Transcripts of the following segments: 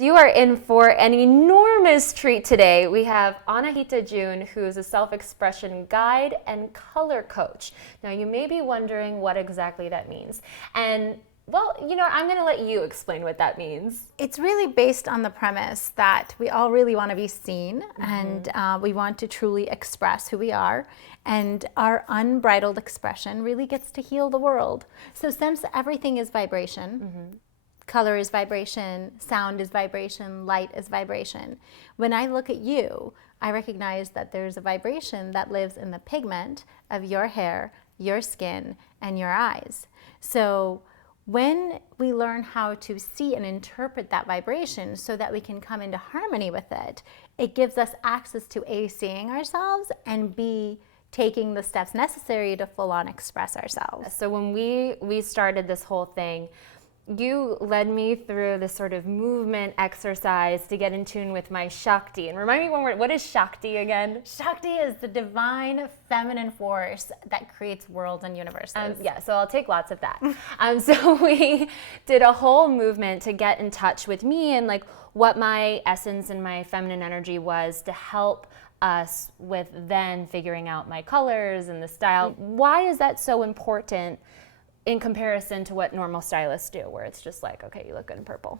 You are in for an enormous treat today. We have Anahita Joon, who is a self-expression guide and color coach. Now, you may be wondering what exactly that means. And, well, I'm going to let you explain what that means. It's really based on the premise that we all really want to be seen, and we want to truly express who we are. And our unbridled expression really gets to heal the world. So since everything is vibration, color is vibration, sound is vibration, light is vibration. When I look at you, I recognize that there's a vibration that lives in the pigment of your hair, your skin, and your eyes. So when we learn how to see and interpret that vibration so that we can come into harmony with it, it gives us access to A, seeing ourselves, and B, taking the steps necessary to full on express ourselves. So when we started this whole thing, you led me through this sort of movement exercise to get in tune with my Shakti. And remind me one word, what is Shakti again? Shakti is the divine feminine force that creates worlds and universes. Yeah, so I'll take lots of that. So we did a whole movement to get in touch with me and like what my essence and my feminine energy was to help us with then figuring out my colors and the style. Why is that so important in comparison to what normal stylists do, where it's just like, okay, you look good in purple?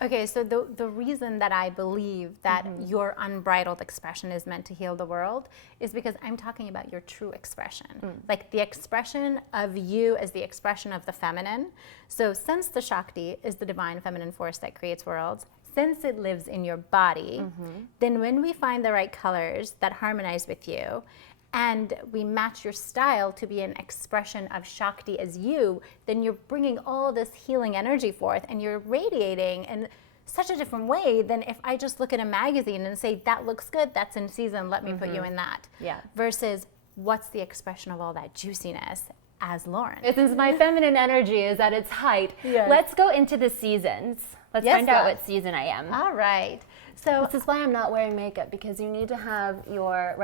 Okay, so the reason that I believe that your unbridled expression is meant to heal the world is because I'm talking about your true expression. Like the expression of you as the expression of the feminine. So since the Shakti is the divine feminine force that creates worlds, since it lives in your body, then when we find the right colors that harmonize with you, and we match your style to be an expression of Shakti as you, then you're bringing all this healing energy forth and you're radiating in such a different way than if I just look at a magazine and say, that looks good, that's in season, let me put you in that. Yeah. Versus, what's the expression of all that juiciness as Lauren? Since my feminine energy is at its height, let's go into the seasons. Let's find out what season I am. All right. So this is why I'm not wearing makeup, because you need to have your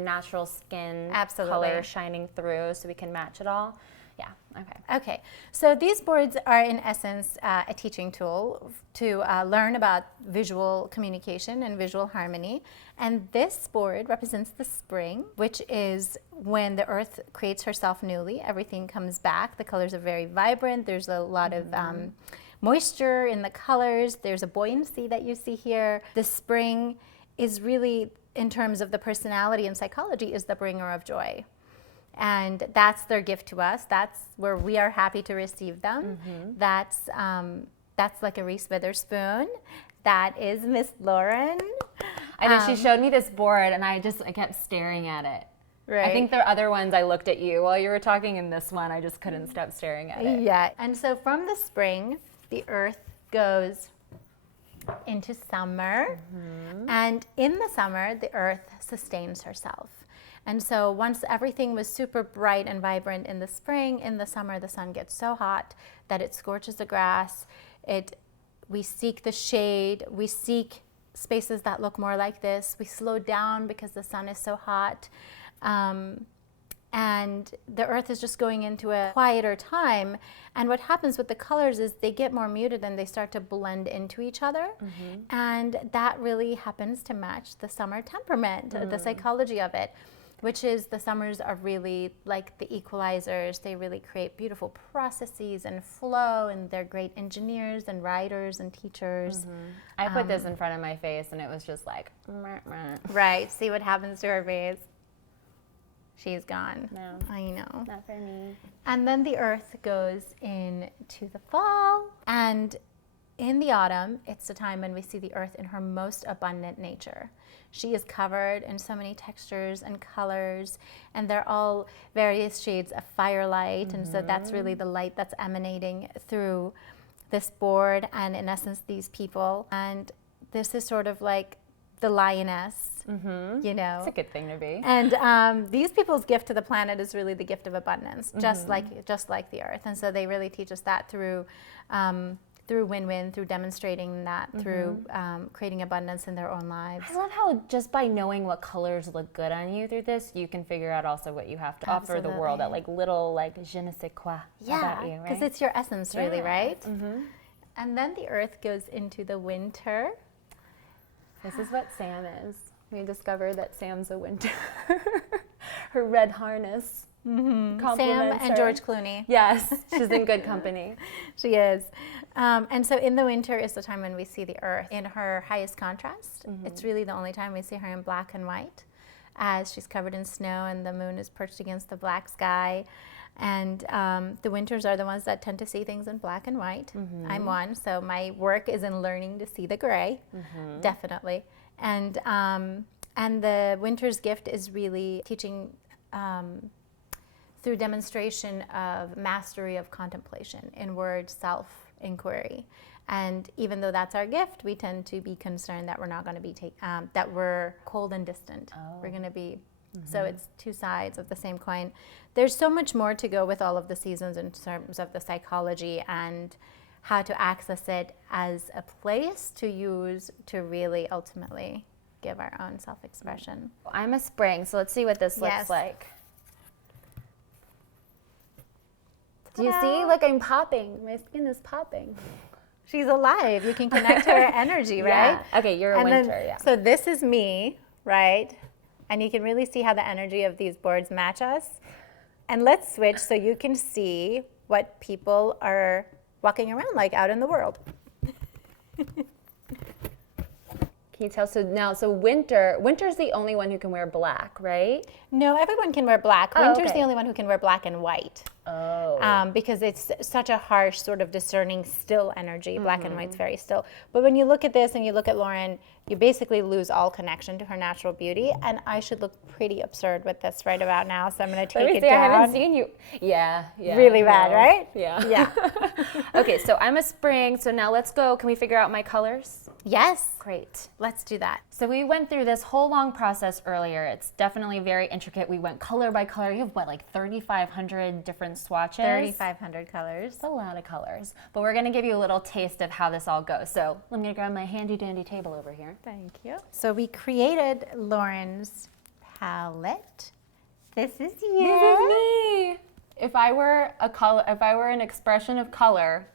natural skin color shining through so we can match it all. Yeah, okay. Okay, so these boards are in essence a teaching tool to learn about visual communication and visual harmony. And this board represents the spring, which is when the earth creates herself newly. Everything comes back. The colors are very vibrant. There's a lot of moisture in the colors. There's a buoyancy that you see here. The spring is really, in terms of the personality and psychology, is the bringer of joy. And that's their gift to us. That's where we are happy to receive them. That's like a Reese Witherspoon. That is Miss Lauren. I know she showed me this board and I kept staring at it. Right. I think the other ones I looked at you while you were talking, in this one I just couldn't stop staring at it. Yeah, and so from the spring, the earth goes into summer, and in the summer, the earth sustains herself. And so once everything was super bright and vibrant in the spring, in the summer the sun gets so hot that it scorches the grass. We seek the shade, we seek spaces that look more like this. We slow down because the sun is so hot. And the earth is just going into a quieter time. And what happens with the colors is they get more muted and they start to blend into each other. And that really happens to match the summer temperament, the psychology of it, which is the summers are really like the equalizers. They really create beautiful processes and flow, and they're great engineers and writers and teachers. I put this in front of my face and it was just like, meh, meh. Right, see what happens to her face. She's gone. No. I know. Not for me. And then the earth goes into the fall. And in the autumn, it's the time when we see the earth in her most abundant nature. She is covered in so many textures and colors, and they're all various shades of firelight. And so that's really the light that's emanating through this board and, in essence, these people. And this is sort of like the lioness. You know, it's a good thing to be. And these people's gift to the planet is really the gift of abundance, just like the earth. And so they really teach us that through win-win, through demonstrating that, through creating abundance in their own lives. I love how just by knowing what colors look good on you through this, you can figure out also what you have to offer the world. That like little je ne sais quoi about you, right? Because it's your essence, really, right? And then the earth goes into the winter. This is what Sam is. We discovered that Sam's a winter. Her red harness Sam compliments and her. George Clooney. Yes, she's in good company. She is. And so in the winter is the time when we see the earth in her highest contrast. It's really the only time we see her in black and white, as she's covered in snow and the moon is perched against the black sky. And the winters are the ones that tend to see things in black and white. I'm one, so my work is in learning to see the gray, definitely. And the winter's gift is really teaching through demonstration of mastery of contemplation, inward self-inquiry. And even though that's our gift, we tend to be concerned that we're not going to be that we're cold and distant. We're going to be so it's two sides of the same coin. There's so much more to go with all of the seasons in terms of the psychology and how to access it as a place to use to really ultimately give our own self-expression. I'm a spring, so let's see what this looks like. Do you see? Look, I'm popping. My skin is popping. She's alive. You can connect to her energy, right? Yeah. Okay, you're a winter, yeah. So this is me, right? And you can really see how the energy of these boards match us. And let's switch so you can see what people are walking around like out in the world. Can you tell? So winter's the only one who can wear black, right? No, everyone can wear black. Oh, Winter's okay. the only one who can wear black and white. Oh. Because it's such a harsh, sort of discerning, still energy. Black and white's very still. But when you look at this and you look at Lauren, you basically lose all connection to her natural beauty. And I should look pretty absurd with this right about now, so I'm going to take it down. I haven't seen you. Yeah. Really bad, right? Yeah. Yeah. Okay, so I'm a spring. So now let's go. Can we figure out my colors? Yes. Great. Let's do that. So we went through this whole long process earlier. It's definitely very intricate. We went color by color. You have what, like 3,500 different swatches? 3,500 colors. That's a lot of colors. But we're going to give you a little taste of how this all goes. So I'm going to grab my handy dandy table over here. Thank you. So we created Lauren's palette. This is you. This is me. If I were an expression of color,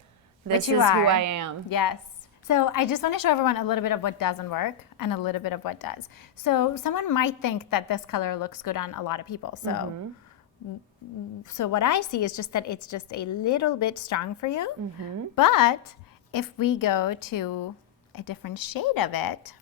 this is who I am. Yes. So I just want to show everyone a little bit of what doesn't work and a little bit of what does. So someone might think that this color looks good on a lot of people. So what I see is just that it's just a little bit strong for you. But if we go to a different shade of it,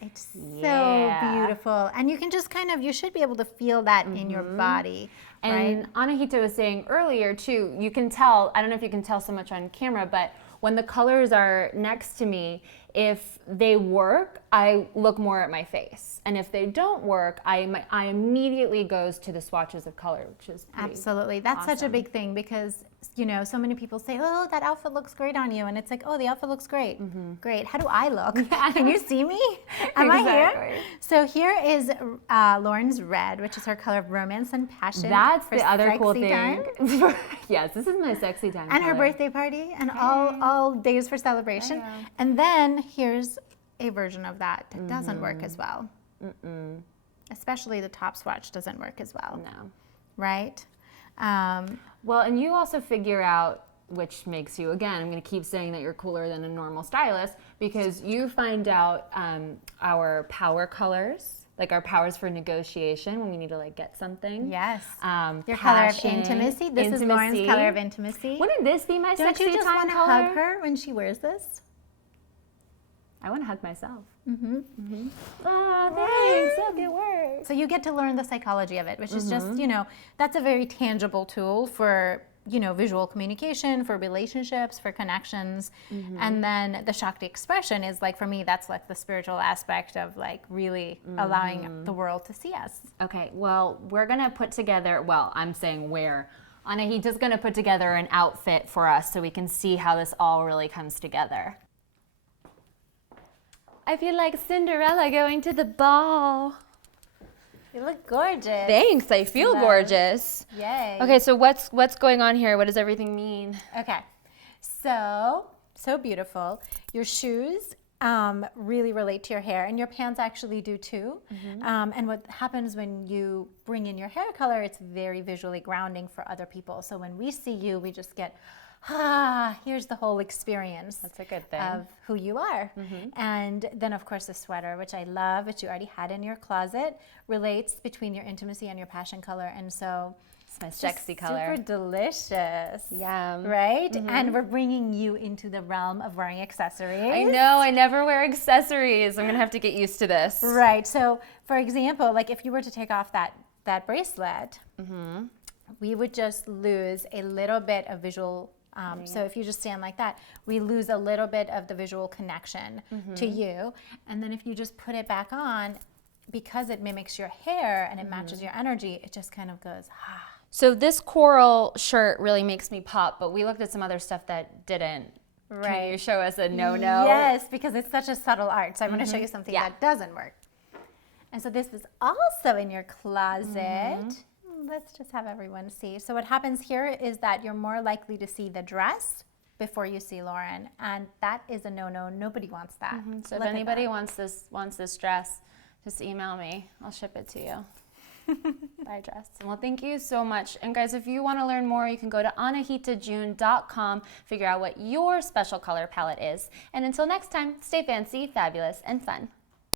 it's so beautiful. And you can just you should be able to feel that in your body. And right? Anahita was saying earlier too, you can tell, I don't know if you can tell so much on camera, but when the colors are next to me, if they work, I look more at my face. And if they don't work, I immediately goes to the swatches of color, which is pretty Absolutely. That's such a big thing because, so many people say, oh, that outfit looks great on you. And it's like, oh, the outfit looks great. Great. How do I look? Can you see me? Am I here? So here is Lauren's red, which is her color of romance and passion. That's the other cool thing. Time. Yes, this is my sexy time. And her birthday party and all days for celebration. And then here's a version of that doesn't work as well. Especially the top swatch doesn't work as well. No. Right? Well, and you also figure out, which makes you, again, I'm going to keep saying that you're cooler than a normal stylist, because you find out our power colors, like our powers for negotiation when we need to get something. Yes. Your passion, color of intimacy. This is Lauren's color of intimacy. Wouldn't this be my Don't sexy you just time want to color? hug her when she wears this? I want to hug myself. Oh, thanks. Look, it works. So you get to learn the psychology of it, which is just, that's a very tangible tool for, visual communication, for relationships, for connections. And then the Shakti expression is for me, that's the spiritual aspect of really allowing the world to see us. Okay, well, we're going to put together, I'm saying where. Anahita's going to put together an outfit for us so we can see how this all really comes together. I feel like Cinderella going to the ball. You look gorgeous. Thanks, I feel gorgeous. Yay. Okay, so what's going on here? What does everything mean? Okay, so beautiful. Your shoes really relate to your hair, and your pants actually do too. And what happens when you bring in your hair color, it's very visually grounding for other people. So when we see you, we just get here's the whole experience. That's a good thing. Of who you are. And then of course the sweater, which I love, which you already had in your closet, relates between your intimacy and your passion color. And so it's my sexy color. Super delicious. Yeah. Right? And we're bringing you into the realm of wearing accessories. I know, I never wear accessories. I'm gonna have to get used to this. Right. So for example, like if you were to take off that bracelet, we would just lose a little bit of visual. So if you just stand like that, we lose a little bit of the visual connection to you. And then if you just put it back on, because it mimics your hair and it matches your energy, it just kind of goes, So this coral shirt really makes me pop, but we looked at some other stuff that didn't. Right. Can you show us a no-no? Yes, because it's such a subtle art. So I'm going to show you something that doesn't work. And so this was also in your closet. Let's just have everyone see. So what happens here is that you're more likely to see the dress before you see Lauren, and that is a no-no. Nobody wants that. So if anybody wants this dress, just email me. I'll ship it to you. Buy a dress. Well, thank you so much. And guys, if you want to learn more, you can go to anahitajoon.com, figure out what your special color palette is. And until next time, stay fancy, fabulous, and fun.